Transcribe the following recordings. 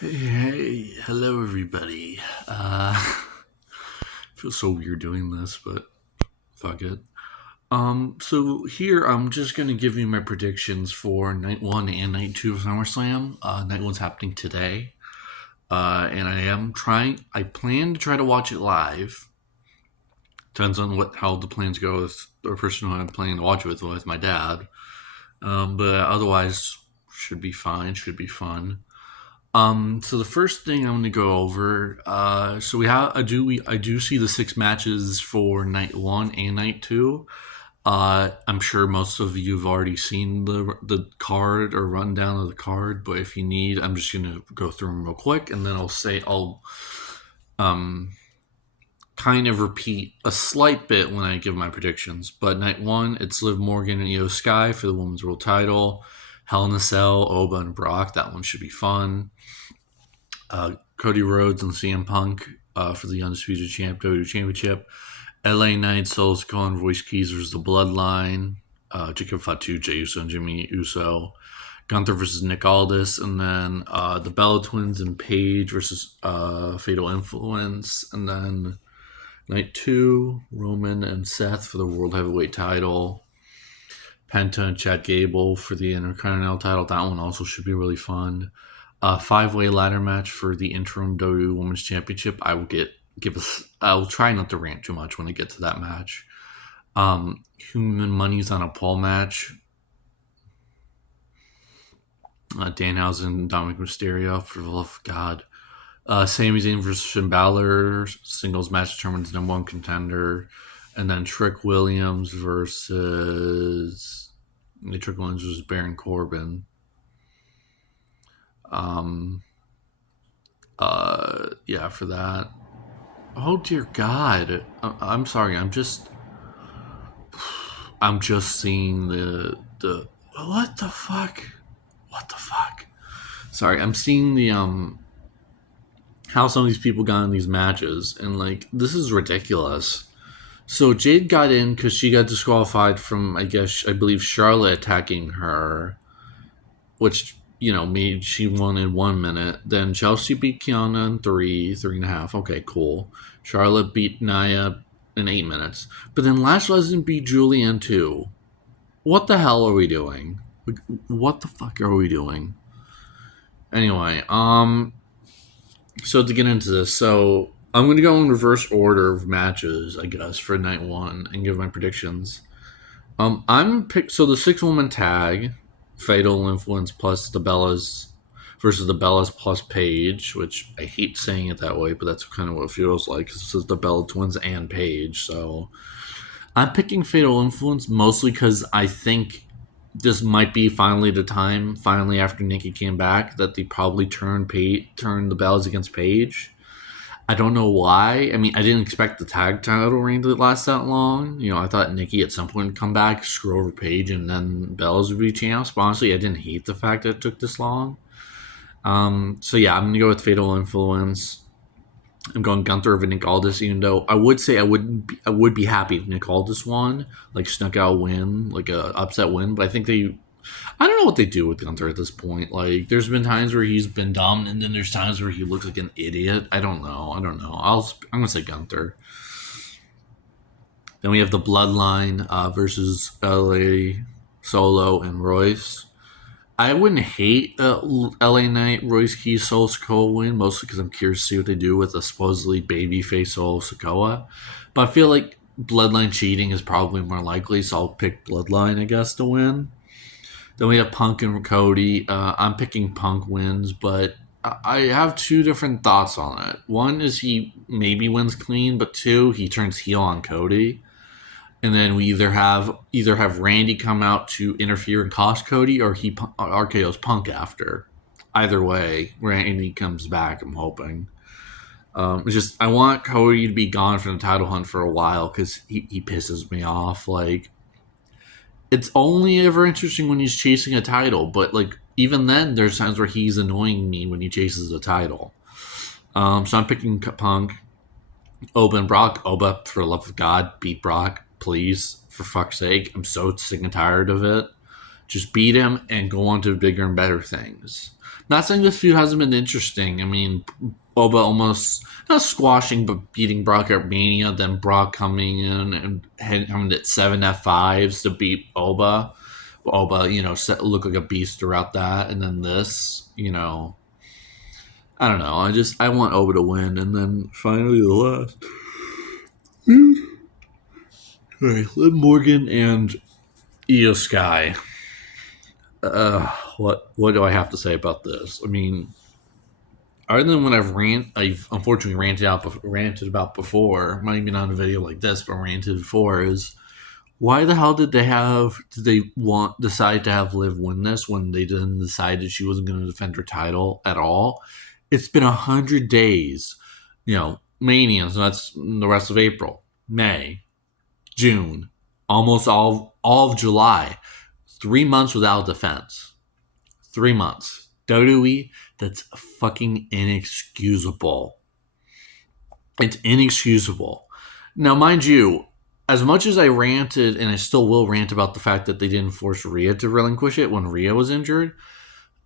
Hey, hello everybody. Feels so weird doing this, but fuck it. So here I'm just gonna give you my predictions for night one and night two of SummerSlam. Night one's happening today. And I plan to try to watch it live. Depends on how the plans go with the person who I'm planning to watch it with my dad. But otherwise, should be fine, should be fun. So the first thing I'm going to go over, so I do see the six matches for night one and night two. I'm sure most of you have already seen the card or rundown of the card, but if you need, I'm just going to go through them real quick, and then I'll um kind of repeat a slight bit when I give my predictions. But night one, it's Liv Morgan and Io Sky for the women's world title. Hell in a Cell, Oba and Brock. That one should be fun. Cody Rhodes and CM Punk for the Undisputed WWE Championship. LA Knight, Solo Sikoa, and Royce Keys versus the Bloodline. Jacob Fatu, Jey Uso, and Jimmy Uso. Gunther versus Nick Aldis. And then the Bella Twins and Paige versus Fatal Influence. And then night two, Roman and Seth for the World Heavyweight title. Penta and Chad Gable for the Intercontinental title. That one also should be really fun. A five-way ladder match for the interim WWE Women's Championship. I'll try not to rant too much when I get to that match. Human Money's on a pole match. Danhausen and Dominic Mysterio, for the love of God. Sami Zayn versus Finn Balor, singles match determines number one contender. And then Trick Williams versus Baron Corbin. Yeah, for that. Oh dear God! I'm sorry. I'm just seeing the. What the fuck? What the fuck? Sorry, I'm seeing the how some of these people got in these matches, and like this is ridiculous. So Jade got in because she got disqualified from I believe Charlotte attacking her, which made she won in 1 minute. Then Chelsea beat Kiana in 3.5. Okay, cool. Charlotte beat Nia in 8 minutes. But then Lash Legend beat Julia in 2. What the hell are we doing? Like, what the fuck are we doing? Anyway, so to get into this, so I'm gonna go in reverse order of matches, I guess, for night one and give my predictions. So the 6-woman tag, Fatal Influence plus the Bellas versus the Bellas plus Paige, which I hate saying it that way, but that's kind of what it feels like because this is the Bella Twins and Paige. So I'm picking Fatal Influence mostly because I think this might be finally the time, finally after Nikki came back, that they probably turn the Bellas against Paige. I don't know why. I mean, I didn't expect the tag title reign to last that long. I thought Nikki at some point would come back, screw over Paige, and then Bellas would be champs. But honestly, I didn't hate the fact that it took this long. So yeah, I'm gonna go with Fatal Influence. I'm going Gunther over Nick Aldis, even though I would say I would be happy if Nick Aldis won, like snuck out win, like a upset win. But I don't know what they do with Gunther at this point. Like, there's been times where he's been dominant, and then there's times where he looks like an idiot. I don't know. I'm gonna say Gunther. Then we have the Bloodline versus LA Solo and Royce. I wouldn't hate LA Knight Royce Keys Solo Sikoa win, mostly because I'm curious to see what they do with a supposedly babyface Solo Sikoa. But I feel like Bloodline cheating is probably more likely, so I'll pick Bloodline, I guess, to win. Then we have Punk and Cody. I'm picking Punk wins, but I have two different thoughts on it. One is he maybe wins clean, but two, he turns heel on Cody. And then we either have Randy come out to interfere and cost Cody, or he RKO's Punk after. Either way, Randy comes back. I'm hoping. I want Cody to be gone from the title hunt for a while because he pisses me off. Like, it's only ever interesting when he's chasing a title, but like even then, there's times where he's annoying me when he chases a title. So I'm picking Punk. Oba and Brock. Oba, for the love of God, beat Brock, please, for fuck's sake. I'm so sick and tired of it. Just beat him and go on to bigger and better things. Not saying this feud hasn't been interesting. I mean, Boba almost not squashing, but beating Brock at Mania, then Brock coming in and having at 7 F5s to beat Boba. Boba, looked like a beast throughout that, and then this, I don't know. I want Oba to win, and then finally the last. All right, Liv Morgan and Io Sky. What do I have to say about this? I mean, other than what I've unfortunately ranted about before, not even on a video like this, but ranted before, is why the hell did they decide to have Liv win this when they didn't decide that she wasn't going to defend her title at all? It's been 100 days, Mania, so that's the rest of April, May, June, almost all of July, 3 months without defense. 3 months. WWE, that's fucking inexcusable. It's inexcusable. Now, mind you, as much as I ranted, and I still will rant about the fact that they didn't force Rhea to relinquish it when Rhea was injured,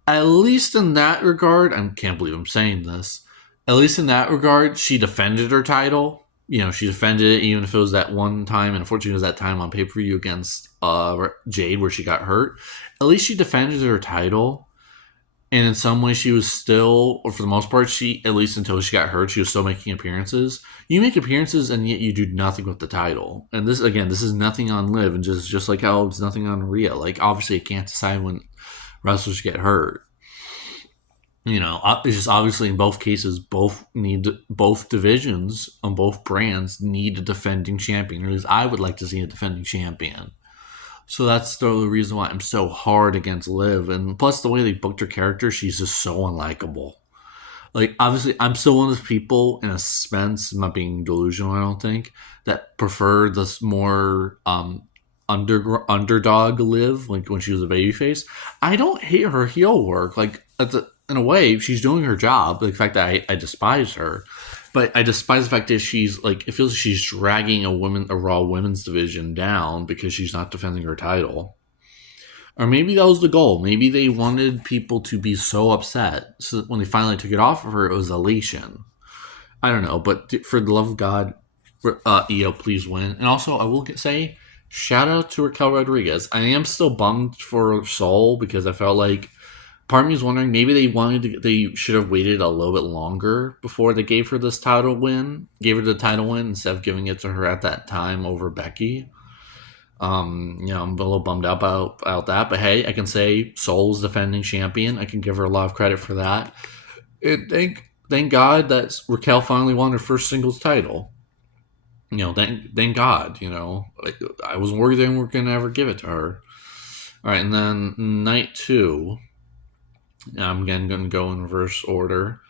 at least in that regard, I can't believe I'm saying this, at least in that regard, she defended her title. She defended it even if it was that one time, and unfortunately it was that time on pay-per-view against Jade where she got hurt. At least she defended her title. And in some ways, she was still, or for the most part, at least until she got hurt, she was still making appearances. You make appearances, and yet you do nothing with the title. And this is nothing on Liv, and just like how it's nothing on Rhea. Like, obviously, you can't decide when wrestlers get hurt. It's just obviously in both cases, both divisions on both brands need a defending champion. Or at least I would like to see a defending champion. So that's the reason why I'm so hard against Liv. And plus the way they booked her character, she's just so unlikable. Like, obviously, I'm still one of those people, in a sense, I'm not being delusional, I don't think, that prefer this more underdog Liv, like when she was a babyface. I don't hate her heel work. Like, in a way, she's doing her job. The fact that I despise her. But I despise the fact that she's like, it feels like she's dragging a Raw women's division down because she's not defending her title. Or maybe that was the goal. Maybe they wanted people to be so upset so that when they finally took it off of her, it was elation. I don't know, but for the love of God, Io, please win. And also, I will say, shout out to Raquel Rodriguez. I am still bummed for Soul because I felt like part of me is wondering maybe they should have waited a little bit longer before they gave her this title win. Gave her the title win instead of giving it to her at that time over Becky. I'm a little bummed out about that, but hey, I can say Soul's defending champion. I can give her a lot of credit for that. Thank God that Raquel finally won her first singles title. Thank God. I was worried they weren't going to ever give it to her. All right, and then night 2. I'm again going to go in reverse order.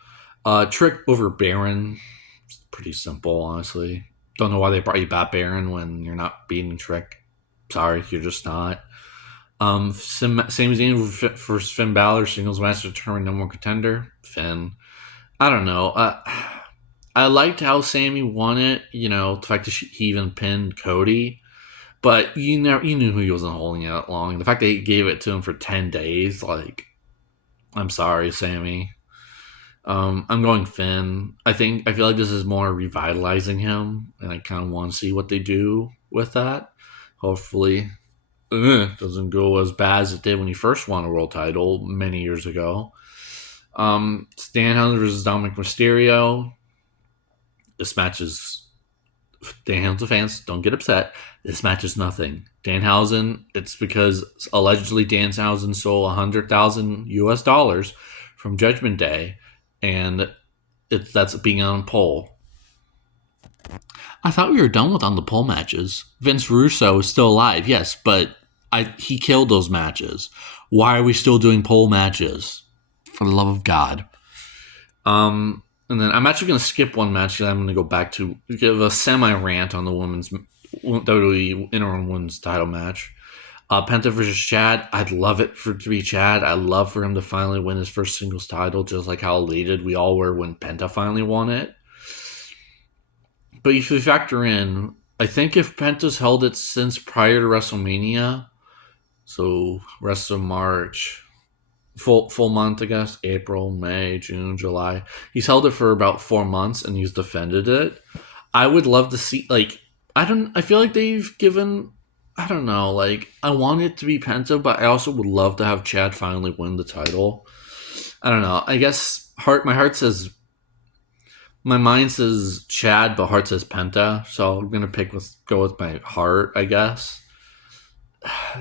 Trick over Baron. It's pretty simple, honestly. Don't know why they brought you back Baron when you're not beating Trick. Sorry, you're just not. Same thing for Finn Balor, singles match to determine number one contender. Finn. I don't know. I liked how Sammy won it. The fact that he even pinned Cody. But you knew he wasn't holding it that long. The fact that he gave it to him for 10 days, like, I'm sorry, Sammy. I'm going Finn. I feel like this is more revitalizing him, and I kind of want to see what they do with that. Hopefully, it doesn't go as bad as it did when he first won a world title many years ago. Danhausen versus Dominic Mysterio. This match is Danhausen fans, don't get upset. This match is nothing. Danhausen, it's because allegedly Danhausen stole $100,000 from Judgment Day, and that's being on poll. I thought we were done with on the pole matches. Vince Russo is still alive, yes, but he killed those matches. Why are we still doing pole matches? For the love of God. And then I'm actually going to skip one match because I'm going to go back to give a semi-rant on the women's WWE interim women's title match. Penta versus Chad. I'd love it to be Chad. I'd love for him to finally win his first singles title, just like how elated we all were when Penta finally won it. But if you factor in, I think if Penta's held it since prior to WrestleMania, So rest of March, full month, I guess. April, May, June, July. He's held it for about 4 months, and he's defended it. I would love to see, like, I don't. I feel like they've given. I don't know. Like, I want it to be Penta, but I also would love to have Chad finally win the title. I don't know. I guess my heart says, my mind says Chad, but heart says Penta. So I'm gonna go with my heart, I guess.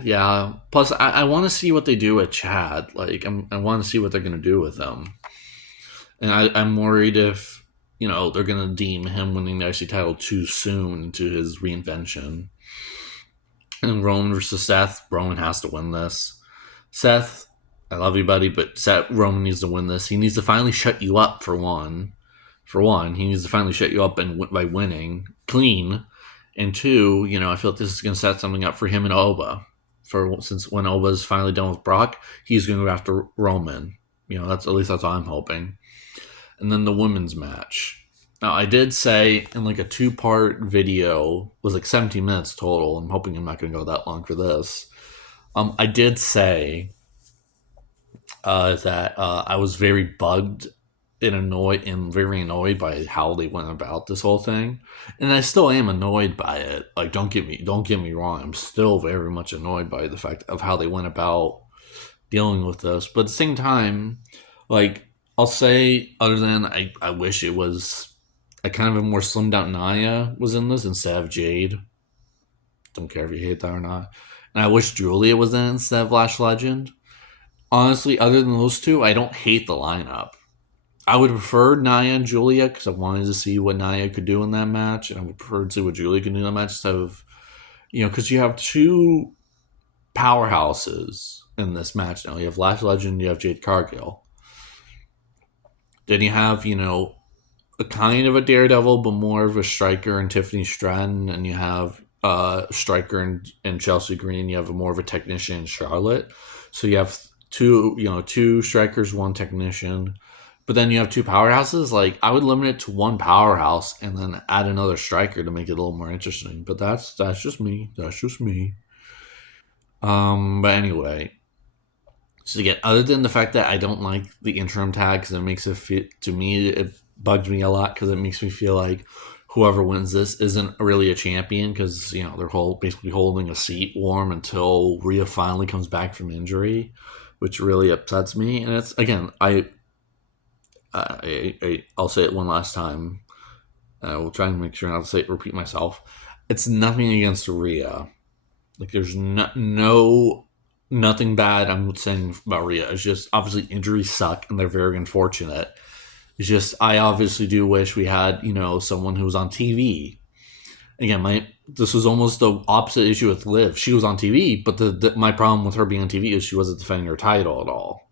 Yeah. Plus, I want to see what they do with Chad. Like, I want to see what they're gonna do with him, and I'm worried if they're gonna deem him winning the IC title too soon into his reinvention. And Roman versus Seth, Roman has to win this. Seth, I love you, buddy, but Roman needs to win this. He needs to finally shut you up for one. He needs to finally shut you up by winning clean. And two, I feel like this is going to set something up for him and Oba. Since when Oba's finally done with Brock, he's going to go after Roman. That's at least that's what I'm hoping. And then the women's match. Now, I did say in like a 2-part video, was like 17 minutes total. I'm hoping I'm not going to go that long for this. I did say that I was very bugged and very annoyed by how they went about this whole thing, and I still am annoyed by it. Like, don't get me wrong, I'm still very much annoyed by the fact of how they went about dealing with this. But at the same time, like, I'll say, other than I wish it was a kind of a more slimmed down Nia was in this instead of Jade. Don't care if you hate that or not. And I wish Julia was in instead of Lash Legend. Honestly, other than those two, I don't hate the lineup. I would prefer Nia and Julia because I wanted to see what Nia could do in that match, and I would prefer to see what Julia could do in that match instead of, because you have two powerhouses in this match now. You have Lash Legend, you have Jade Cargill. Then you have, a kind of a Daredevil, but more of a striker and Tiffany Stratton, and you have striker and Chelsea Green. You have more of a technician in Charlotte. So you have two strikers, one technician. But then you have two powerhouses. Like, I would limit it to one powerhouse and then add another striker to make it a little more interesting. But that's just me. That's just me. But anyway, so again, other than the fact that I don't like the interim tag because it makes it fit to me, it bugs me a lot because it makes me feel like whoever wins this isn't really a champion because they're basically holding a seat warm until Rhea finally comes back from injury, which really upsets me. And it's, again, I'll say it one last time. I will try and make sure not to repeat myself. It's nothing against Rhea. Like, there's nothing bad I'm saying about Rhea. It's just, obviously, injuries suck and they're very unfortunate. It's just, I obviously do wish we had, someone who was on TV. Again, this was almost the opposite issue with Liv. She was on TV, but my problem with her being on TV is she wasn't defending her title at all.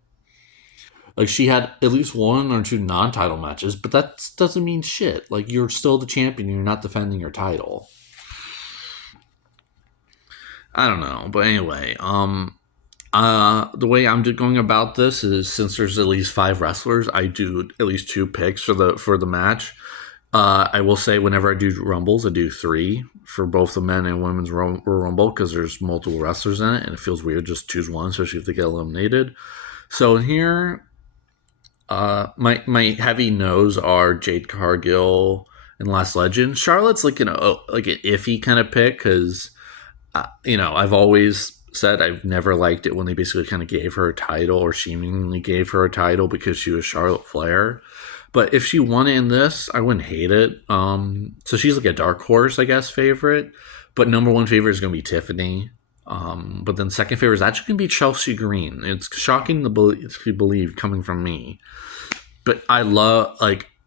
Like, she had at least 1 or 2 non-title matches, but that doesn't mean shit. Like, you're still the champion, you're not defending your title. I don't know, but anyway, the way I'm going about this is, since there's at least 5 wrestlers, I do at least 2 picks for the match. I will say whenever I do Rumbles, I do 3 for both the men and women's Rumble because there's multiple wrestlers in it, and it feels weird just choose one, especially if they get eliminated. So in here, my heavy no's are Jade Cargill and Lash Legend. Charlotte's like an iffy kind of pick because I've always said I've never liked it when they basically kind of gave her a title or seemingly gave her a title because she was Charlotte Flair. But if she won it in this, I wouldn't hate it. So she's like a dark horse, I guess, favorite. But number 1 favorite is going to be Tiffany. But then second favorite is actually going to be Chelsea Green. It's shocking to believe coming from me. But I love,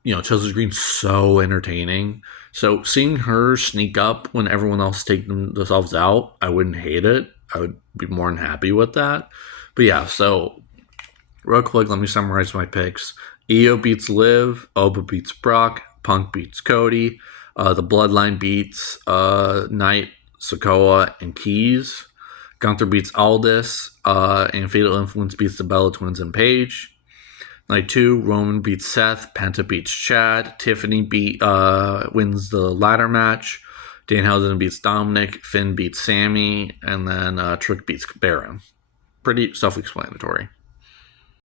Chelsea Green's so entertaining. So seeing her sneak up when everyone else take themselves out, I wouldn't hate it. I would be more than happy with that. But yeah, so real quick, let me summarize my picks. Io beats Liv, Oba beats Brock, Punk beats Cody, the Bloodline beats Knight, Sokoa, and Keys. Gunther beats Aldis, and Fatal Influence beats the Bella Twins and Paige. Night 2, Roman beats Seth, Penta beats Chad, Tiffany wins the ladder match, Danhausen beats Dominic, Finn beats Sammy, and then Trick beats Baron. Pretty self-explanatory.